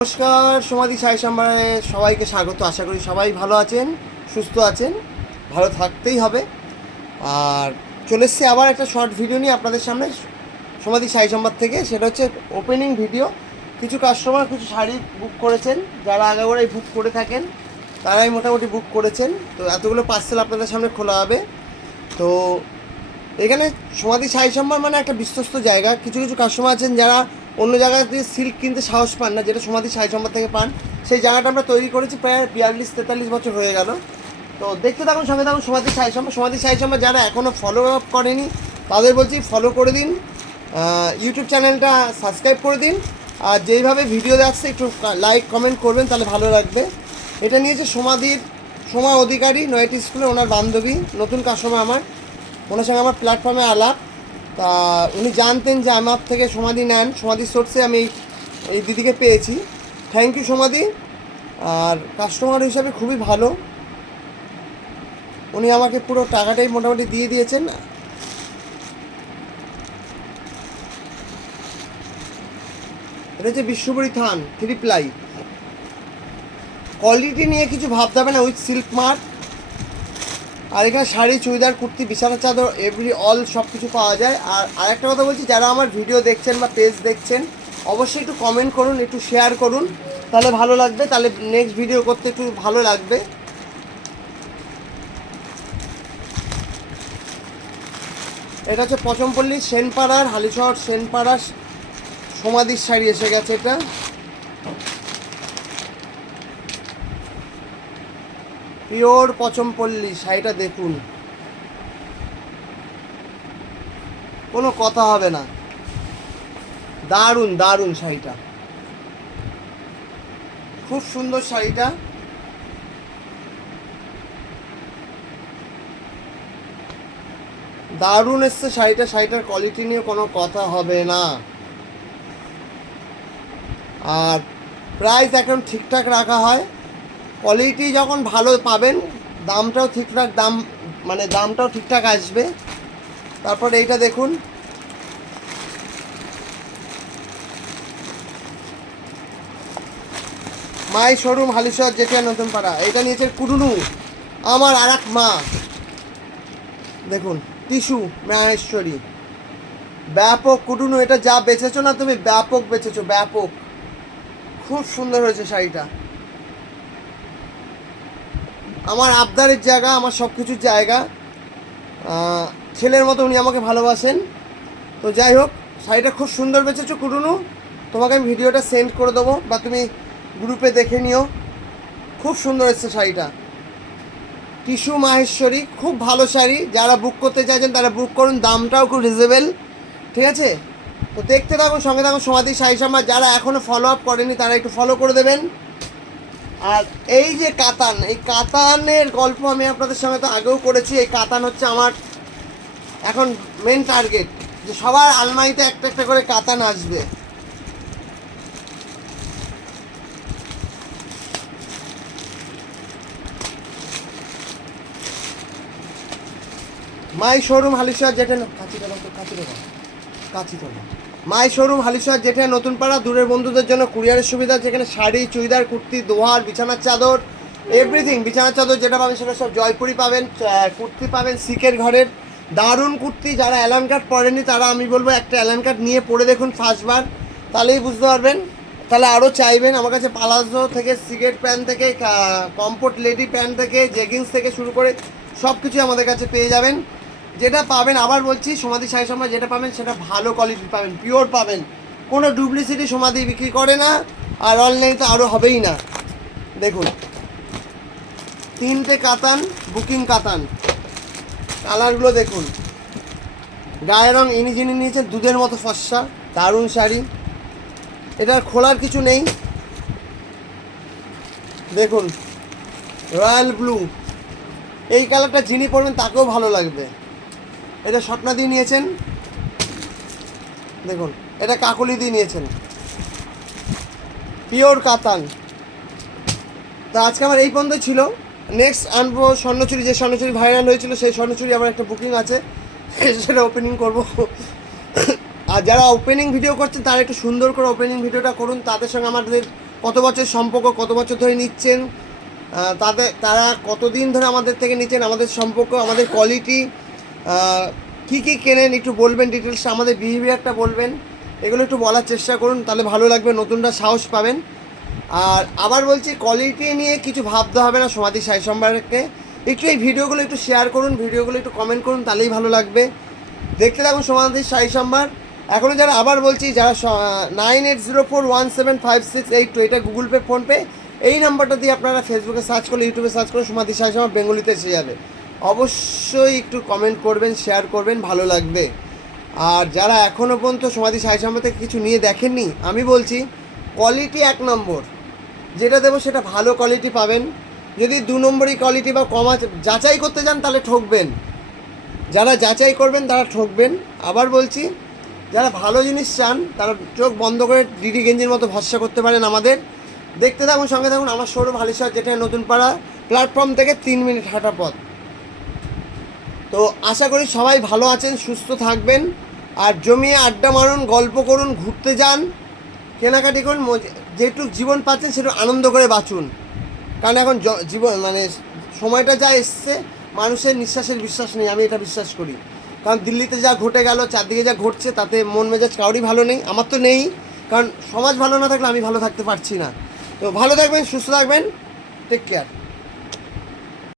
নমস্কার, সমাধি সাই সম্মানে সবাইকে স্বাগত। আশা করি সবাই ভালো আছেন, সুস্থ আছেন, ভালো থাকতেই হবে। আর চলে এসছি আবার একটা শর্ট ভিডিও নিয়ে আপনাদের সামনে সমাধি সাই সম্বাদ থেকে। সেটা হচ্ছে ওপেনিং ভিডিও। কিছু কাস্টমার কিছু শাড়ি বুক করেছেন, যারা আগাগোড়াই বুক করে থাকেন তারাই মোটামুটি বুক করেছেন। তো এতগুলো পার্সেল আপনাদের সামনে খোলা হবে। তো এখানে সমাধি সাই সম্মান মানে একটা বিশ্বস্ত জায়গা। কিছু কিছু কাস্টমার আছেন যারা অন্য জায়গায় দিয়ে সিল্ক কিনতে সাহস পান না, যেটা সমাধি সাই সম্মান থেকে পান। সেই জায়গাটা আমরা তৈরি করেছি প্রায় 42-43 বছর হয়ে গেল। তো দেখতে থাকুন, সঙ্গে থাকুন সমাধি সাই সম্মান। সমাধি সাই সম্মান যারা এখনও ফলো আপ করেনি তাদের বলছি ফলো করে দিন, ইউটিউব চ্যানেলটা সাবস্ক্রাইব করে দিন। আর যেইভাবে ভিডিও আসছে একটু লাইক কমেন্ট করবেন, তাহলে ভালো লাগবে। এটা নিয়েছে সোমা অধিকারী, নয়টি স্কুলের ওনার বান্ধবী, নতুন কাস্টমার আমার। ওনার সঙ্গে আমার প্ল্যাটফর্মে আলাপ। তা উনি জানতেন যে আমার থেকে সমাধি নেন, সমাধি সোর্সে আমি এই দিদিকে পেয়েছি। থ্যাংক ইউ সমাধি। আর কাস্টমার হিসাবে খুবই ভালো, উনি আমাকে পুরো টাকাটাই মোটামুটি দিয়ে দিয়েছেন। এটা হচ্ছে বিশ্বপুরী থান 3 প্লাই। কোয়ালিটি নিয়ে কিছু ভাবতে হবে না, উইথ সিল্ক মার্ক। আর এখানে শাড়ি, চুড়িদার, কুর্তি, বিছানার চাদর, অল সব কিছু পাওয়া যায়। আর আরেকটা কথা বলছি, যারা আমার ভিডিও দেখছেন বা পেজ দেখছেন অবশ্যই একটু কমেন্ট করুন, একটু শেয়ার করুন, তাহলে ভালো লাগবে, তাহলে নেক্সট ভিডিও করতে একটু ভালো লাগবে। এটা হচ্ছে পচমপল্লী সেনপাড়ার, হালিশহর সেনপাড়ার সমাধির শাড়ি এসে গেছে। এটা পিওর পচমপল্লী শাড়িটা দেখুন, কোনো কথা হবে না। দারুণ দারুণ শাড়িটা, খুব সুন্দর শাড়িটা। দারুণ এসছে শাড়িটা, শাড়িটার কোয়ালিটি নিয়ে কোনো কথা হবে না। আর প্রাইস এখন ঠিকঠাক রাখা হয়, কোয়ালিটি যখন ভালো পাবেন দামটাও ঠিকঠাক মানে দামটাও ঠিকঠাক আসবে। তারপর এইটা দেখুন, মাই শোরুম হালিশহর জেঠিয়া নতুন পাড়া। এটা নিয়েছে কুডুনু, আমার আর এক মা। দেখুন টিস্যু মাহেশ্বরী, ব্যাপক কুডুনু। এটা যা বেচেছো না তুমি, ব্যাপক বেচেছো, ব্যাপক। খুব সুন্দর হয়েছে শাড়িটা। আমার আবদারের জায়গা, আমার সব কিছুর জায়গা। ছেলের মতো উনি আমাকে ভালোবাসেন। তো যাই হোক, শাড়িটা খুব সুন্দর বেচেছো কুডুনু। তোমাকে আমি ভিডিওটা সেন্ড করে দেবো, বা তুমি গ্রুপে দেখে নিও। খুব সুন্দর এসছে শাড়িটা, টিস্যু মাহেশ্বরী, খুব ভালো শাড়ি। যারা বুক করতে চাইছেন তারা বুক করুন, দামটাও খুব রিজনেবল, ঠিক আছে? তো দেখতে থাকুন, সঙ্গে থাকুন সমাধি সাই সম্মান। যারা এখনও ফলো আপ করেনি তারা একটু ফলো করে দেবেন। আর এই যে কাতান, এই কাতানের গল্প আমি আপনাদের সঙ্গে তো আগেও করেছি। এই কাতান হচ্ছে আমার এখন মেন টার্গেট, যে সবার আলমারিতে একটা একটা করে কাতান আসবে। মাই শোরুম হালিশহর জেঠে মাই শোরুম হালিশহর জেঠে নতুন পাড়া। দূরের বন্ধুদের জন্য কুরিয়ারের সুবিধা, যেখানে শাড়ি, চুড়িদার, কুর্তি, দোহার, বিছানার চাদর, এভরিথিং। বিছানার চাদর যেটা পাবেন সেটা সব জয়পুরি পাবেন, কুর্তি পাবেন সিকের ঘরের, দারুণ কুর্তি। যারা অ্যালান কাট পরেনি তারা আমি বলবো একটা অ্যালান কাট নিয়ে পরে দেখুন ফার্স্টবার, তাহলেই বুঝতে পারবেন, তাহলে আরও চাইবেন। আমার কাছে পালাজো থেকে, সিগারেট প্যান্ট থেকে, কমফোর্ট লেডি প্যান্ট থেকে, জেগিংস থেকে শুরু করে সব কিছুই আমাদের কাছে পেয়ে যাবেন। যেটা পাবেন, আবার বলছি, সমাধি সাই সম্মান যেটা পাবেন সেটা ভালো কোয়ালিটির পাবেন, পিওর পাবেন। কোনো ডুপ্লিসিটি সমাধি বিক্রি করে না, আর অনলাইন তো আরও হবেই না। দেখুন 3টে কাতান, বুকিং কাতান, কালারগুলো দেখুন। গায়ের রং ইনি যিনি নিয়েছেন দুধের মতো ফর্সা, দারুণ শাড়ি। এটার খোলার কিছু নেই, দেখুন রয়্যাল ব্লু। এই কালারটা যিনি পরবেন তাকেও ভালো লাগবে। এটা স্বপ্না দিয়ে নিয়েছেন, দেখুন এটা কাকলি দিয়ে নিয়েছেন, পিওর কাতান। তা আজকে আমার এই পর্যন্ত ছিল। নেক্সট আনবো স্বর্ণচুরি, যে স্বর্ণচুরি ভাইরাল হয়েছিল সেই স্বর্ণচুরি আমার একটা বুকিং আছে, সেটা ওপেনিং করব। আর যারা ওপেনিং ভিডিও করছেন তারা একটু সুন্দর করে ওপেনিং ভিডিওটা করুন, তাদের সঙ্গে আমাদের কত বছর সম্পর্ক, কত বছর ধরে নিচ্ছেন, তারা কতদিন ধরে আমাদের থেকে নিচ্ছেন, আমাদের সম্পর্ক, আমাদের কোয়ালিটি, কী কী কেনেন একটু বলবেন, ডিটেলসটা আমাদের বিহেভিয়ারটা বলবেন, এগুলো একটু বলার চেষ্টা করুন, তাহলে ভালো লাগবে, নতুনরা সাহস পাবেন। আর আবার বলছি, কোয়ালিটি নিয়ে কিছু ভাবতে হবে না সমাধি সাই সম্পর্কে। একটু এই ভিডিওগুলো একটু শেয়ার করুন, ভিডিওগুলো একটু কমেন্ট করুন, তাহলেই ভালো লাগবে। দেখতে থাকুন সমাধি সাই সম্বার। এখনও যারা, আবার বলছি, যারা 9804175682 এটা গুগল পে, ফোনপে, এই নাম্বারটা দিয়ে আপনারা ফেসবুকে সার্চ করলে, ইউটিউবে সার্চ করলে সমাধি সাই সম্বার বেঙ্গলিতে এসে যাবে। অবশ্যই একটু কমেন্ট করবেন, শেয়ার করবেন, ভালো লাগবে। আর যারা এখনও পর্যন্ত সমাধি সাই সম্বার থেকে কিছু নিয়ে দেখেননি, আমি বলছি কোয়ালিটি 1 নম্বর, যেটা দেবো সেটা ভালো কোয়ালিটি পাবেন। যদি 2 নম্বরই কোয়ালিটি বা কমা যাচাই করতে যান তাহলে ঠকবেন। যারা যাচাই করবেন তারা ঠকবেন। আবার বলছি, যারা ভালো জিনিস চান তারা চোখ বন্ধ করে ডিডি গেঞ্জির মতো ভরসা করতে পারেন আমাদের। দেখতে থাকুন, সঙ্গে থাকুন। আমার শোরুম হালিশহর, যেটা নতুন পাড়া, প্ল্যাটফর্ম থেকে 3 মিনিট হাঁটা পথ। তো আশা করি সবাই ভালো আছেন, সুস্থ থাকবেন। আর জমিয়ে আড্ডা মারুন, গল্প করুন, ঘুরতে যান, কেনাকাটি করুন, যেটুকু জীবন পাচ্ছেন সেটু আনন্দ করে বাঁচুন। কারণ এখন জীবন মানে সময়টা যা এসছে, মানুষের নিঃশ্বাসের বিশ্বাস নেই, আমি এটা বিশ্বাস করি। কারণ দিল্লিতে যা ঘটে গেল, চারদিকে যা ঘটছে, তাতে মন মেজাজ কারোরই ভালো নেই, আমার তো নেই। কারণ সমাজ ভালো না থাকলে আমি ভালো থাকতে পারছি না। তো ভালো থাকবেন, সুস্থ থাকবেন, টেক কেয়ার।